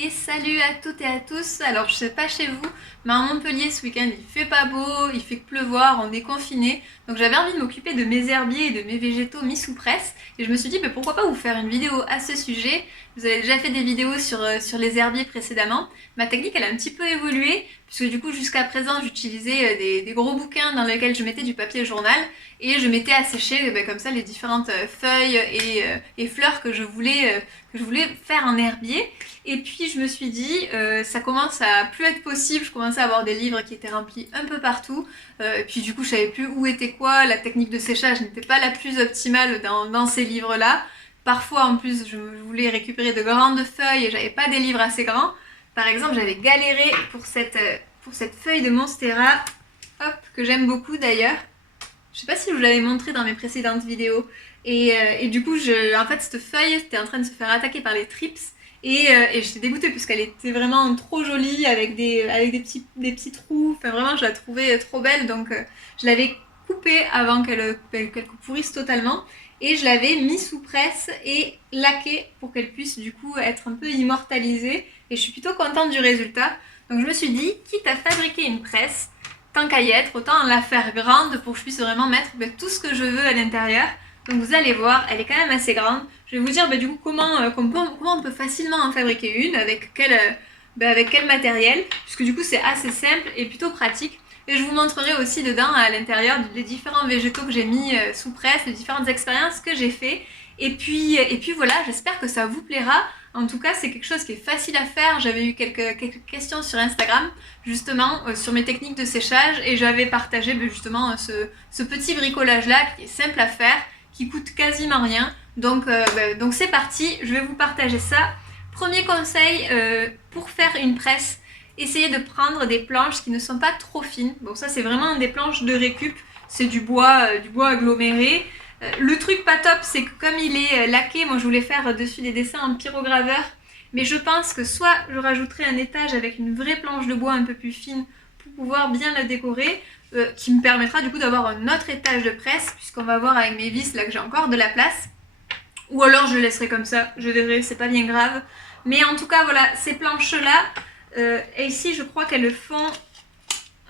Et salut à toutes et à tous. Alors je sais pas chez vous, mais à Montpellier ce week-end il fait pas beau, il fait que pleuvoir, on est confinés. Donc j'avais envie de m'occuper de mes herbiers et de mes végétaux mis sous presse. Et je me suis dit mais pourquoi pas vous faire une vidéo à ce sujet. Vous avez déjà fait des vidéos sur les herbiers précédemment. Ma technique elle a un petit peu évolué, puisque du coup jusqu'à présent j'utilisais des gros bouquins dans lesquels je mettais du papier journal et je mettais à sécher comme ça les différentes feuilles et fleurs que je voulais faire en herbier. Et puis je me suis dit, ça commence à plus être possible, je commençais à avoir des livres qui étaient remplis un peu partout, et puis du coup je savais plus où était quoi, la technique de séchage n'était pas la plus optimale dans ces livres-là. Parfois en plus je voulais récupérer de grandes feuilles et j'avais pas des livres assez grands. Par exemple j'avais galéré pour cette feuille de Monstera, hop, que j'aime beaucoup d'ailleurs. Je sais pas si je vous l'avais montré dans mes précédentes vidéos. Et du coup, en fait, cette feuille était en train de se faire attaquer par les trips. Et j'étais dégoûtée parce qu'elle était vraiment trop jolie avec des petits trous. Enfin, vraiment, je la trouvais trop belle. Donc, je l'avais coupée avant qu'elle pourrisse totalement. Et je l'avais mis sous presse et laquée pour qu'elle puisse du coup être un peu immortalisée. Et je suis plutôt contente du résultat. Donc, je me suis dit, quitte à fabriquer une presse, tant qu'à y être, autant la faire grande pour que je puisse vraiment mettre tout ce que je veux à l'intérieur. Donc vous allez voir, elle est quand même assez grande. Je vais vous dire du coup comment on peut facilement en fabriquer une, avec quel matériel, puisque du coup c'est assez simple et plutôt pratique. Et je vous montrerai aussi dedans, à l'intérieur, les différents végétaux que j'ai mis sous presse, les différentes expériences que j'ai fait. Et puis voilà, j'espère que ça vous plaira. En tout cas, c'est quelque chose qui est facile à faire. J'avais eu quelques questions sur Instagram, justement, sur mes techniques de séchage, et j'avais partagé justement ce petit bricolage-là qui est simple à faire, qui coûte quasiment rien. Donc c'est parti, je vais vous partager ça. Premier conseil, pour faire une presse, essayez de prendre des planches qui ne sont pas trop fines. Bon, ça c'est vraiment des planches de récup, c'est du bois aggloméré. Le truc pas top, c'est que comme il est laqué, moi je voulais faire dessus des dessins en pyrograveur, mais je pense que soit je rajouterai un étage avec une vraie planche de bois un peu plus fine pour pouvoir bien la décorer, qui me permettra du coup d'avoir un autre étage de presse, puisqu'on va voir avec mes vis là que j'ai encore de la place. Ou alors je le laisserai comme ça, je verrai, c'est pas bien grave. Mais en tout cas voilà, ces planches là, et ici je crois qu'elles font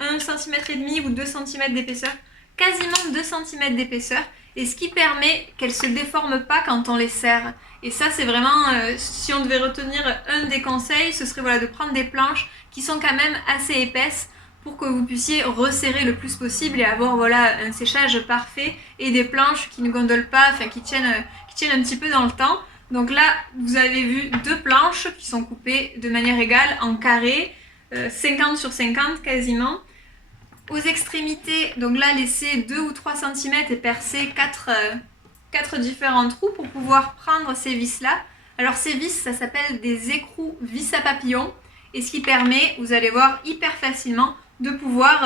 1,5 cm ou 2 cm d'épaisseur, quasiment 2 cm d'épaisseur, et ce qui permet qu'elles se déforment pas quand on les serre. Et ça c'est vraiment, si on devait retenir un des conseils, ce serait voilà, de prendre des planches qui sont quand même assez épaisses pour que vous puissiez resserrer le plus possible et avoir voilà, un séchage parfait et des planches qui ne gondolent pas, enfin qui tiennent un petit peu dans le temps. Donc là, vous avez vu deux planches qui sont coupées de manière égale en carré, 50 sur 50 quasiment. Aux extrémités, donc là, laissez 2 ou 3 cm et percer 4 différents trous pour pouvoir prendre ces vis-là. Alors ces vis, ça s'appelle des écrous vis à papillon, et ce qui permet, vous allez voir hyper facilement, de pouvoir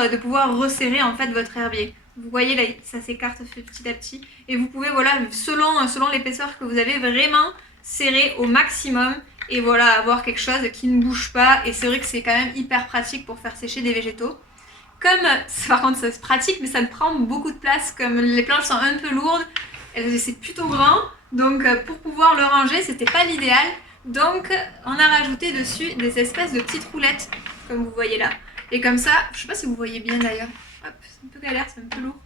resserrer en fait votre herbier. Vous voyez là, ça s'écarte petit à petit, et vous pouvez voilà, selon l'épaisseur que vous avez, vraiment serrer au maximum, et voilà, avoir quelque chose qui ne bouge pas. Et c'est vrai que c'est quand même hyper pratique pour faire sécher des végétaux. Comme, par contre ça se pratique, mais ça prend beaucoup de place, comme les planches sont un peu lourdes, c'est plutôt grand, donc pour pouvoir le ranger, c'était pas l'idéal. Donc on a rajouté dessus des espèces de petites roulettes, comme vous voyez là. Et comme ça, je sais pas si vous voyez bien d'ailleurs, hop, c'est un peu galère, c'est un peu lourd.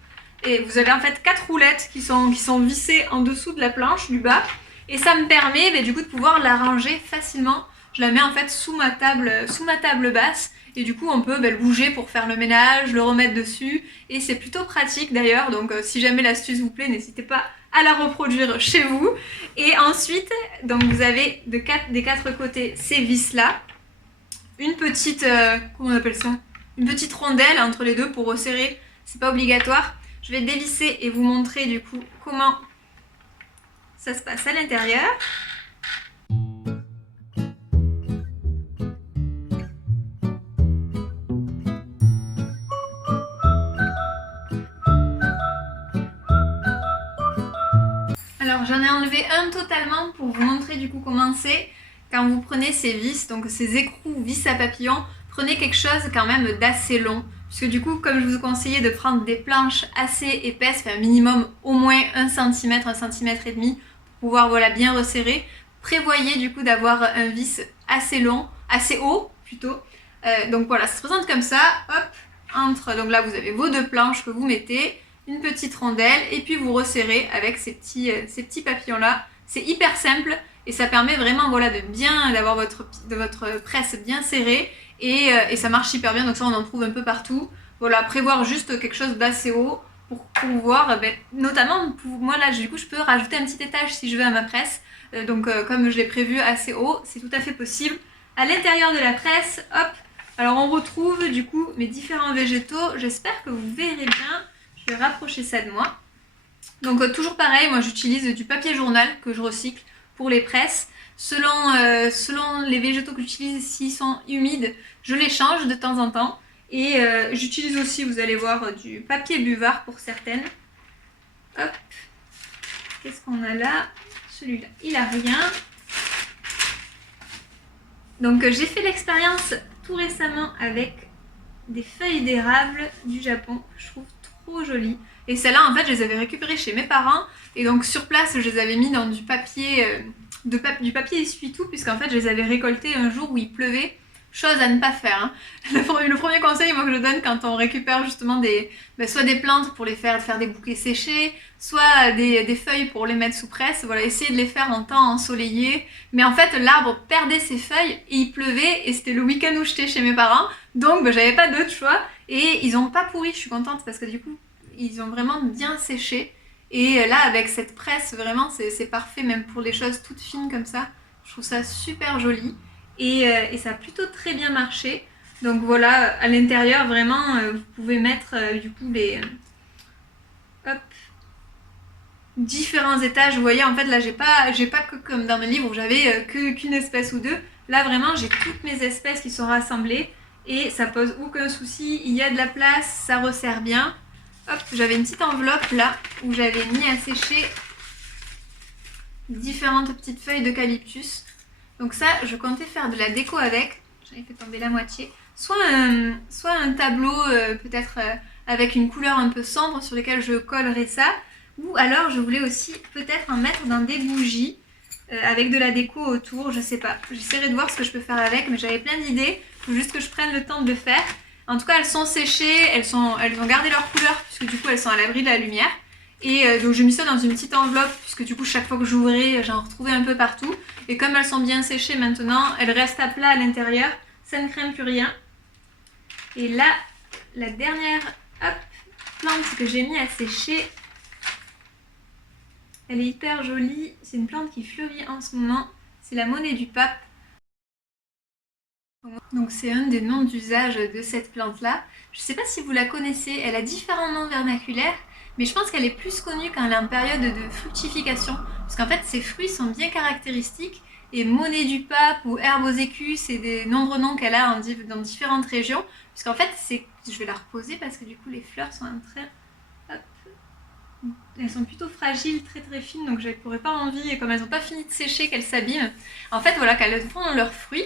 Et vous avez en fait 4 roulettes qui sont vissées en dessous de la planche, du bas. Et ça me permet du coup de pouvoir la ranger facilement. Je la mets en fait sous ma table basse. Et du coup on peut le bouger pour faire le ménage, le remettre dessus. Et c'est plutôt pratique d'ailleurs. Donc si jamais l'astuce vous plaît, n'hésitez pas à la reproduire chez vous. Et ensuite, donc vous avez des 4 côtés ces vis là. Une petite, comment on appelle ça? Une petite rondelle entre les deux pour resserrer. C'est pas obligatoire. Je vais dévisser et vous montrer du coup comment ça se passe à l'intérieur. Alors j'en ai enlevé un totalement pour vous montrer du coup comment c'est. Quand vous prenez ces vis, donc ces écrous vis à papillon, prenez quelque chose quand même d'assez long. Puisque du coup, comme je vous conseillais de prendre des planches assez épaisses, enfin minimum au moins 1 cm, 1 cm et demi, pour pouvoir voilà, bien resserrer, prévoyez du coup d'avoir un vis assez long, assez haut plutôt. Donc voilà, ça se présente comme ça, hop, donc là vous avez vos 2 planches que vous mettez, une petite rondelle, et puis vous resserrez avec ces petits papillons là. C'est hyper simple, et ça permet vraiment voilà, d'avoir votre presse bien serrée, et ça marche hyper bien, donc ça on en trouve un peu partout. Voilà, prévoir juste quelque chose d'assez haut pour pouvoir, notamment, moi là du coup je peux rajouter un petit étage si je veux à ma presse, donc comme je l'ai prévu assez haut, c'est tout à fait possible. À l'intérieur de la presse, hop, alors on retrouve du coup mes différents végétaux, j'espère que vous verrez bien, je vais rapprocher ça de moi. Donc toujours pareil, moi j'utilise du papier journal que je recycle pour les presses. Selon les végétaux que j'utilise, s'ils sont humides, je les change de temps en temps. Et j'utilise aussi, vous allez voir, du papier buvard pour certaines. Hop, qu'est-ce qu'on a là? Celui-là, il a rien. Donc j'ai fait l'expérience tout récemment avec des feuilles d'érable du Japon que je trouve trop jolies. Et celles-là, en fait, je les avais récupérées chez mes parents. Et donc sur place, je les avais mis dans du papier, du papier essuie-tout, puisqu'en fait, je les avais récoltées un jour où il pleuvait. Chose à ne pas faire. Hein. Le premier conseil moi, que je donne quand on récupère justement soit des plantes pour les faire des bouquets séchés, soit des feuilles pour les mettre sous presse, voilà, essayez de les faire en temps ensoleillé. Mais en fait, l'arbre perdait ses feuilles et il pleuvait, et c'était le week-end où j'étais chez mes parents, donc j'avais pas d'autre choix. Et ils ont pas pourri, je suis contente, parce que du coup, ils ont vraiment bien séché. Et là, avec cette presse, vraiment, c'est parfait, même pour les choses toutes fines comme ça. Je trouve ça super joli. Et ça a plutôt très bien marché. Donc voilà, à l'intérieur, vraiment, vous pouvez mettre du coup les différents étages. Vous voyez, en fait, là, j'ai pas que comme dans le livre où j'avais qu'une espèce ou deux. Là, vraiment, j'ai toutes mes espèces qui sont rassemblées et ça pose aucun souci. Il y a de la place, ça resserre bien. Hop, j'avais une petite enveloppe là où j'avais mis à sécher différentes petites feuilles d'eucalyptus. Donc ça, je comptais faire de la déco avec. J'avais fait tomber la moitié. Soit un tableau peut-être avec une couleur un peu sombre sur lequel je collerais ça. Ou alors je voulais aussi peut-être en mettre dans des bougies avec de la déco autour. Je sais pas. J'essaierai de voir ce que je peux faire avec. Mais j'avais plein d'idées. Il faut juste que je prenne le temps de le faire. En tout cas, elles sont séchées. Elles ont gardé leur couleur puisque du coup elles sont à l'abri de la lumière. Et donc j'ai mis ça dans une petite enveloppe puisque du coup chaque fois que j'ouvrais j'en retrouvais un peu partout. Et comme elles sont bien séchées maintenant, elles restent à plat à l'intérieur, ça ne craint plus rien. Et là, la dernière plante que j'ai mis à sécher, elle est hyper jolie, c'est une plante qui fleurit en ce moment, c'est la monnaie du pape. Donc c'est un des noms d'usage de cette plante là. Je ne sais pas si vous la connaissez, elle a différents noms vernaculaires. Mais je pense qu'elle est plus connue quand elle est en période de fructification. Parce qu'en fait, ses fruits sont bien caractéristiques. Et monnaie du pape ou herbe aux écus, c'est des nombreux noms qu'elle a dans différentes régions. Puisqu'en fait, je vais la reposer parce que du coup, les fleurs sont en train... Hop. Elles sont plutôt fragiles, très très fines, donc je n'aurais pas envie, et comme elles n'ont pas fini de sécher, qu'elles s'abîment. En fait, voilà, quand elles font leurs fruits,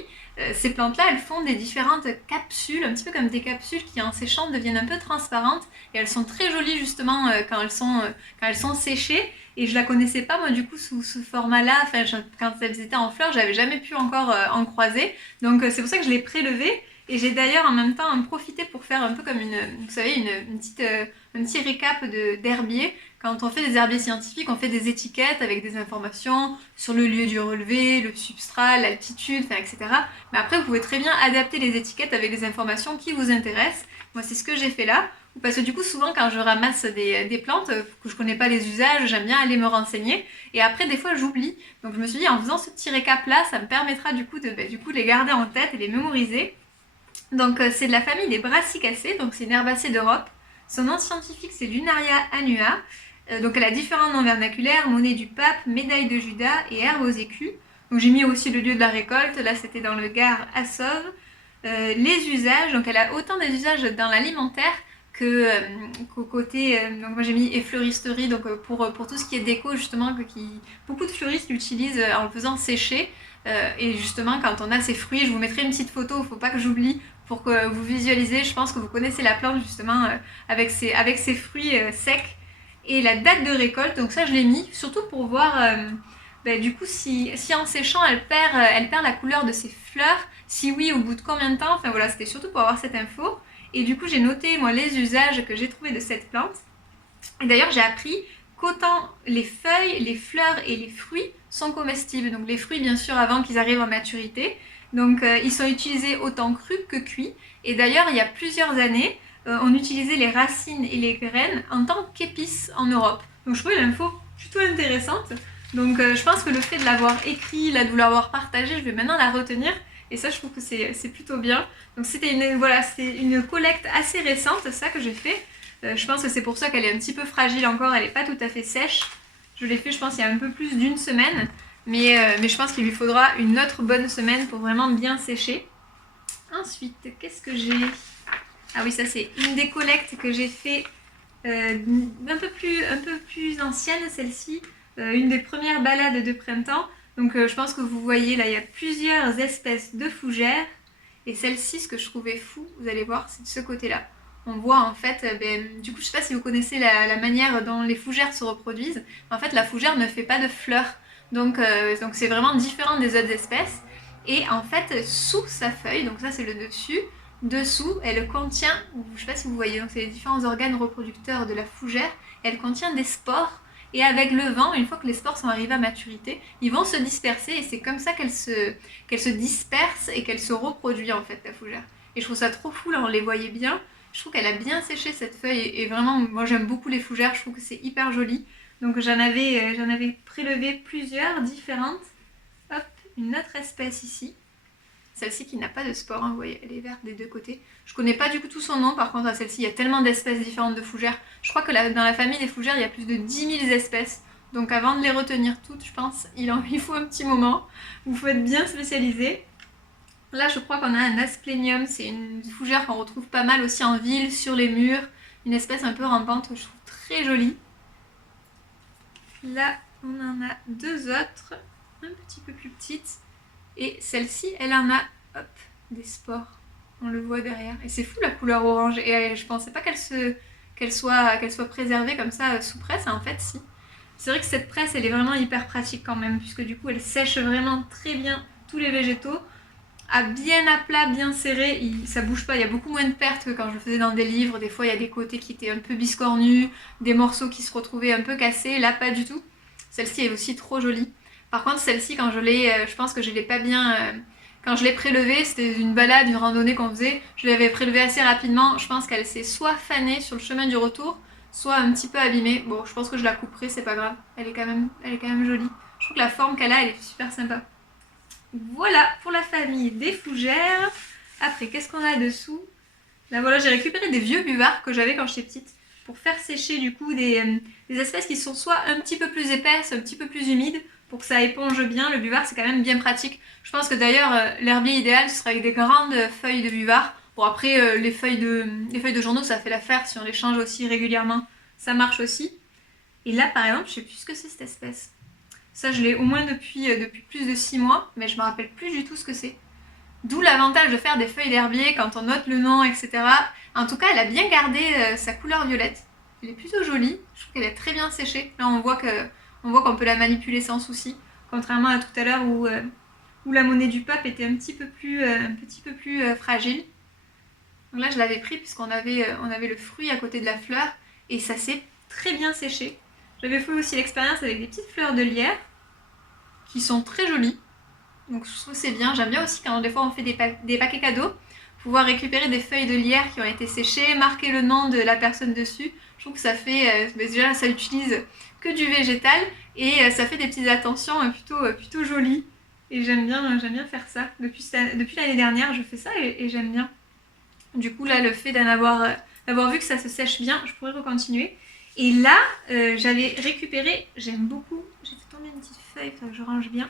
ces plantes-là, elles font des différentes capsules, un petit peu comme des capsules qui, en séchant, deviennent un peu transparentes. Et elles sont très jolies, justement, quand elles sont séchées. Et je la connaissais pas, moi, du coup, sous ce format-là. Enfin, quand elles étaient en fleurs, j'avais jamais pu encore en croiser. Donc, c'est pour ça que je l'ai prélevée. Et j'ai d'ailleurs en même temps en profité pour faire un peu comme vous savez, un petit récap d'herbier. Quand on fait des herbiers scientifiques, on fait des étiquettes avec des informations sur le lieu du relevé, le substrat, l'altitude, etc. Mais après, vous pouvez très bien adapter les étiquettes avec les informations qui vous intéressent. Moi, c'est ce que j'ai fait là. Parce que du coup, souvent, quand je ramasse des plantes que je connais pas les usages, j'aime bien aller me renseigner. Et après, des fois, j'oublie. Donc, je me suis dit, en faisant ce petit récap-là, ça me permettra du coup de les garder en tête et les mémoriser. Donc c'est de la famille des Brassicacées, donc c'est une herbacée d'Europe. Son nom scientifique c'est Lunaria annua. Donc elle a différents noms vernaculaires, monnaie du pape, médaille de Judas et herbe aux écus. Donc j'ai mis aussi le lieu de la récolte, là c'était dans le Gard à Sauve. Les usages, donc elle a autant des usages dans l'alimentaire qu'au côté, donc moi j'ai mis effleuristerie, donc pour tout ce qui est déco justement, beaucoup de fleuristes l'utilisent en le faisant sécher. Et justement quand on a ces fruits, je vous mettrai une petite photo, il ne faut pas que j'oublie, pour que vous visualisez, je pense que vous connaissez la plante justement avec ses fruits secs. Et la date de récolte, donc ça je l'ai mis, surtout pour voir du coup si en séchant elle perd la couleur de ses fleurs, si oui, au bout de combien de temps, enfin voilà, c'était surtout pour avoir cette info. Et du coup j'ai noté moi les usages que j'ai trouvés de cette plante. Et d'ailleurs j'ai appris qu'autant les feuilles, les fleurs et les fruits sont comestibles. Donc les fruits bien sûr avant qu'ils arrivent en maturité. Donc ils sont utilisés autant crus que cuits. Et d'ailleurs il y a plusieurs années, on utilisait les racines et les graines en tant qu'épices en Europe. Donc je trouvais l'info plutôt intéressante. Donc je pense que le fait de l'avoir écrit, de l'avoir partagé, je vais maintenant la retenir. Et ça je trouve que c'est plutôt bien. Donc c'était une collecte assez récente, ça que j'ai fait. Je pense que c'est pour ça qu'elle est un petit peu fragile encore, elle n'est pas tout à fait sèche. Je l'ai fait je pense il y a un peu plus d'une semaine. Mais je pense qu'il lui faudra une autre bonne semaine pour vraiment bien sécher. Ensuite, qu'est-ce que j'ai? Ah oui, ça c'est une des collectes que j'ai fait un peu plus ancienne, celle-ci. Une des premières balades de printemps. Donc je pense que vous voyez là, il y a plusieurs espèces de fougères. Et celle-ci, ce que je trouvais fou, vous allez voir, c'est de ce côté-là. On voit en fait, du coup je sais pas si vous connaissez la manière dont les fougères se reproduisent. En fait la fougère ne fait pas de fleurs. Donc c'est vraiment différent des autres espèces. Et en fait sous sa feuille, donc ça c'est le dessus, dessous elle contient, je sais pas si vous voyez, donc c'est les différents organes reproducteurs de la fougère, elle contient des spores. Et avec le vent, une fois que les spores sont arrivés à maturité, ils vont se disperser et c'est comme ça qu'elle se disperse et qu'elle se reproduit en fait la fougère. Et je trouve ça trop fou là, on les voyait bien. Je trouve qu'elle a bien séché cette feuille et vraiment, moi j'aime beaucoup les fougères, je trouve que c'est hyper joli. Donc j'en avais prélevé plusieurs différentes. Hop, une autre espèce ici. Celle-ci qui n'a pas de spores, hein, vous voyez, elle est verte des deux côtés. Je connais pas du tout son nom, par contre à celle-ci, il y a tellement d'espèces différentes de fougères. Je crois que dans la famille des fougères, il y a plus de 10 000 espèces. Donc avant de les retenir toutes, je pense, il faut un petit moment. Vous faut être bien spécialisé. Là, je crois qu'on a un Asplenium, c'est une fougère qu'on retrouve pas mal aussi en ville, sur les murs. Une espèce un peu rampante que je trouve très jolie. Là, on en a deux autres, un petit peu plus petites. Et celle-ci, elle en a, hop, des spores. On le voit derrière. Et c'est fou la couleur orange. Et je pensais pas qu'elle soit préservée comme ça sous presse. En fait, si. C'est vrai que cette presse, elle est vraiment hyper pratique quand même, puisque du coup, elle sèche vraiment très bien tous les végétaux. Bien à plat, bien serré, ça bouge pas. Il y a beaucoup moins de pertes que quand je le faisais dans des livres. Des fois, il y a des côtés qui étaient un peu biscornus, des morceaux qui se retrouvaient un peu cassés. Là, pas du tout. Celle-ci est aussi trop jolie. Par contre, celle-ci, quand je pense que je l'ai pas bien... quand je l'ai prélevée, c'était une balade, une randonnée qu'on faisait, je l'avais prélevée assez rapidement. Je pense qu'elle s'est soit fanée sur le chemin du retour, soit un petit peu abîmée. Bon, je pense que je la couperai, c'est pas grave. Elle est quand même jolie. Je trouve que la forme qu'elle a, elle est super sympa. Voilà pour la famille des fougères. Après, qu'est-ce qu'on a dessous? Là, voilà, j'ai récupéré des vieux buvards que j'avais quand j'étais petite pour faire sécher du coup des espèces qui sont soit un petit peu plus épaisses, un petit peu plus humides, pour que ça éponge bien. Le buvard, c'est quand même bien pratique. Je pense que d'ailleurs, l'herbier idéal, ce serait avec des grandes feuilles de buvard. Bon, après, les feuilles de journaux, ça fait l'affaire. Si on les change aussi régulièrement, ça marche aussi. Et là, par exemple, je sais plus ce que c'est cette espèce. Ça, je l'ai au moins depuis plus de 6 mois, mais je me rappelle plus du tout ce que c'est. D'où l'avantage de faire des feuilles d'herbier quand on note le nom, etc. En tout cas, elle a bien gardé sa couleur violette. Elle est plutôt jolie. Je trouve qu'elle est très bien séchée. Là, on voit qu'on peut la manipuler sans souci. Contrairement à tout à l'heure où la monnaie du pape était un petit peu plus fragile. Donc là, je l'avais pris puisqu'on avait le fruit à côté de la fleur. Et ça s'est très bien séché. J'avais fait aussi l'expérience avec des petites fleurs de lierre qui sont très jolies. Donc je trouve que c'est bien. J'aime bien aussi quand des fois on fait des paquets cadeaux, pouvoir récupérer des feuilles de lierre qui ont été séchées, marquer le nom de la personne dessus. Je trouve que ça fait, déjà ça utilise que du végétal et ça fait des petites attentions plutôt jolies. Et j'aime bien faire ça. Depuis l'année dernière, je fais ça et j'aime bien. Du coup là, le fait d'avoir vu que ça se sèche bien, je pourrais recontinuer. Et là, j'avais récupéré, j'aime beaucoup, j'ai fait tomber une petite feuille, il faut que je range bien.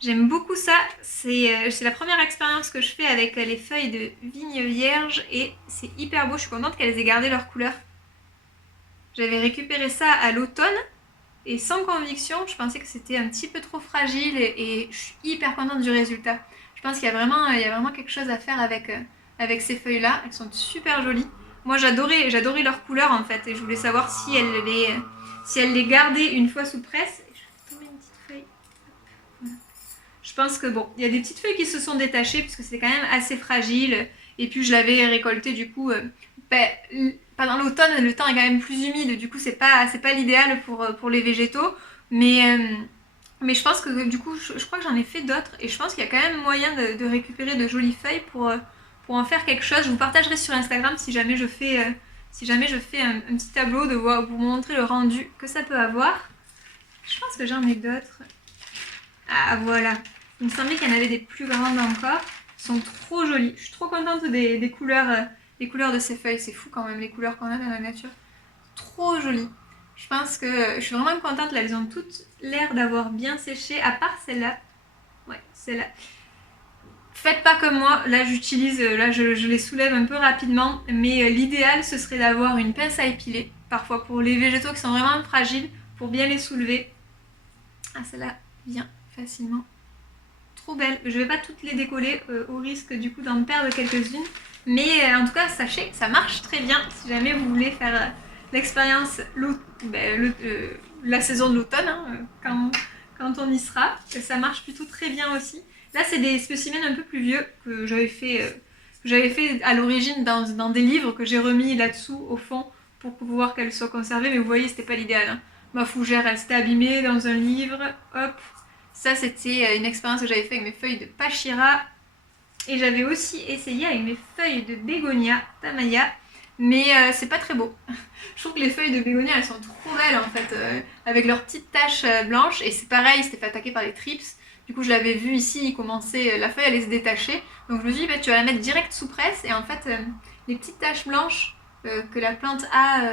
J'aime beaucoup ça, c'est la première expérience que je fais avec les feuilles de vigne vierge et c'est hyper beau, je suis contente qu'elles aient gardé leur couleur. J'avais récupéré ça à l'automne et sans conviction, je pensais que c'était un petit peu trop fragile et je suis hyper contente du résultat. Je pense qu'il y a vraiment quelque chose à faire avec ces feuilles-là, elles sont super jolies. Moi j'adorais leur couleur en fait et je voulais savoir si elle les gardait une fois sous presse. Je vais tomber une petite feuille. Je pense que bon, il y a des petites feuilles qui se sont détachées puisque c'est quand même assez fragile. Et puis je l'avais récolté du coup pendant l'automne, le temps est quand même plus humide, du coup c'est pas l'idéal pour les végétaux. Mais, euh, mais je pense que du coup je crois que j'en ai fait d'autres et je pense qu'il y a quand même moyen de récupérer de jolies feuilles pour en faire quelque chose. Je vous partagerai sur Instagram si jamais je fais un petit tableau pour vous montrer le rendu que ça peut avoir. Je pense que j'en ai d'autres. Ah voilà, il me semblait qu'il y en avait des plus grandes encore. Elles sont trop jolies. Je suis trop contente des couleurs de ces feuilles. C'est fou quand même les couleurs qu'on a dans la nature. Trop jolies. Je pense que je suis vraiment contente. Là, elles ont toutes l'air d'avoir bien séché, à part celle-là. Ouais, celle-là. Faites pas comme moi. Là, je les soulève un peu rapidement. Mais l'idéal, ce serait d'avoir une pince à épiler. Parfois pour les végétaux qui sont vraiment fragiles, pour bien les soulever. Ah, celle-là vient facilement. Trop belle. Je vais pas toutes les décoller au risque du coup d'en perdre quelques-unes. Mais en tout cas, sachez que ça marche très bien si jamais vous voulez faire l'expérience la saison de l'automne, quand on y sera. Ça marche plutôt très bien aussi. Là, c'est des spécimens un peu plus vieux que j'avais fait à l'origine dans des livres que j'ai remis là-dessous au fond pour pouvoir qu'elles soient conservées. Mais vous voyez, c'était pas l'idéal. Hein. Ma fougère, elle s'était abîmée dans un livre. Hop. Ça, c'était une expérience que j'avais fait avec mes feuilles de Pachira. Et j'avais aussi essayé avec mes feuilles de Bégonia, Tamaya. Mais c'est pas très beau. Je trouve que les feuilles de Bégonia, elles sont trop belles en fait, avec leurs petites taches blanches. Et c'est pareil, c'était fait attaquer par les trips. Du coup, je l'avais vu ici, la feuille allait se détacher. Donc je me suis dit, tu vas la mettre direct sous presse. Et en fait, les petites taches blanches que la plante a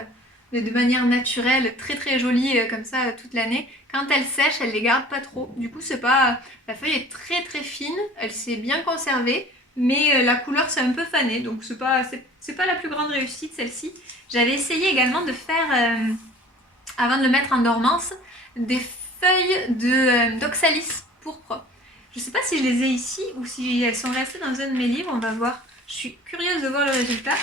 de manière naturelle, très très jolie comme ça toute l'année, quand elle sèche, elle les garde pas trop. Du coup, la feuille est très très fine, elle s'est bien conservée, mais la couleur c'est un peu fané, donc c'est pas la plus grande réussite celle-ci. J'avais essayé également de faire, avant de le mettre en dormance, des feuilles d'oxalis pourpre. Je sais pas si je les ai ici ou si elles sont restées dans un de mes livres, on va voir. Je suis curieuse de voir le résultat.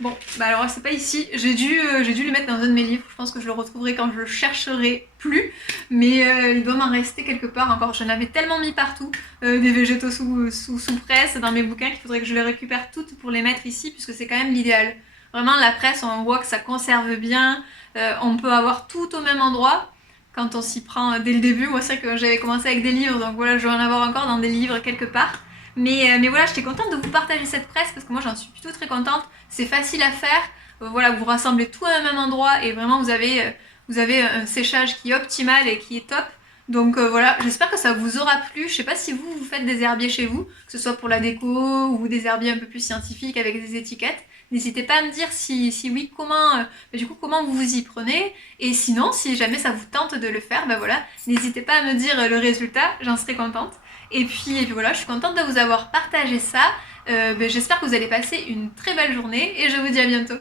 Bon, bah alors c'est pas ici, j'ai dû les mettre dans un de mes livres, je pense que je le retrouverai quand je le chercherai plus, mais il doit m'en rester quelque part encore, j'en avais tellement mis partout, des végétaux sous presse dans mes bouquins qu'il faudrait que je les récupère toutes pour les mettre ici, puisque c'est quand même l'idéal. Vraiment la presse, on voit que ça conserve bien, on peut avoir tout au même endroit, quand on s'y prend dès le début. Moi c'est vrai que j'avais commencé avec des livres, donc voilà, je vais en avoir encore dans des livres quelque part. Mais voilà, j'étais contente de vous partager cette presse parce que moi j'en suis plutôt très contente. C'est facile à faire. Voilà, vous rassemblez tout à un même endroit et vraiment vous avez un séchage qui est optimal et qui est top. Donc voilà, j'espère que ça vous aura plu. Je sais pas si vous faites des herbiers chez vous, que ce soit pour la déco ou des herbiers un peu plus scientifiques avec des étiquettes. N'hésitez pas à me dire si oui, comment vous vous y prenez. Et sinon, si jamais ça vous tente de le faire, ben voilà, n'hésitez pas à me dire le résultat, j'en serai contente. Et puis voilà, je suis contente de vous avoir partagé ça. J'espère que vous allez passer une très belle journée et je vous dis à bientôt.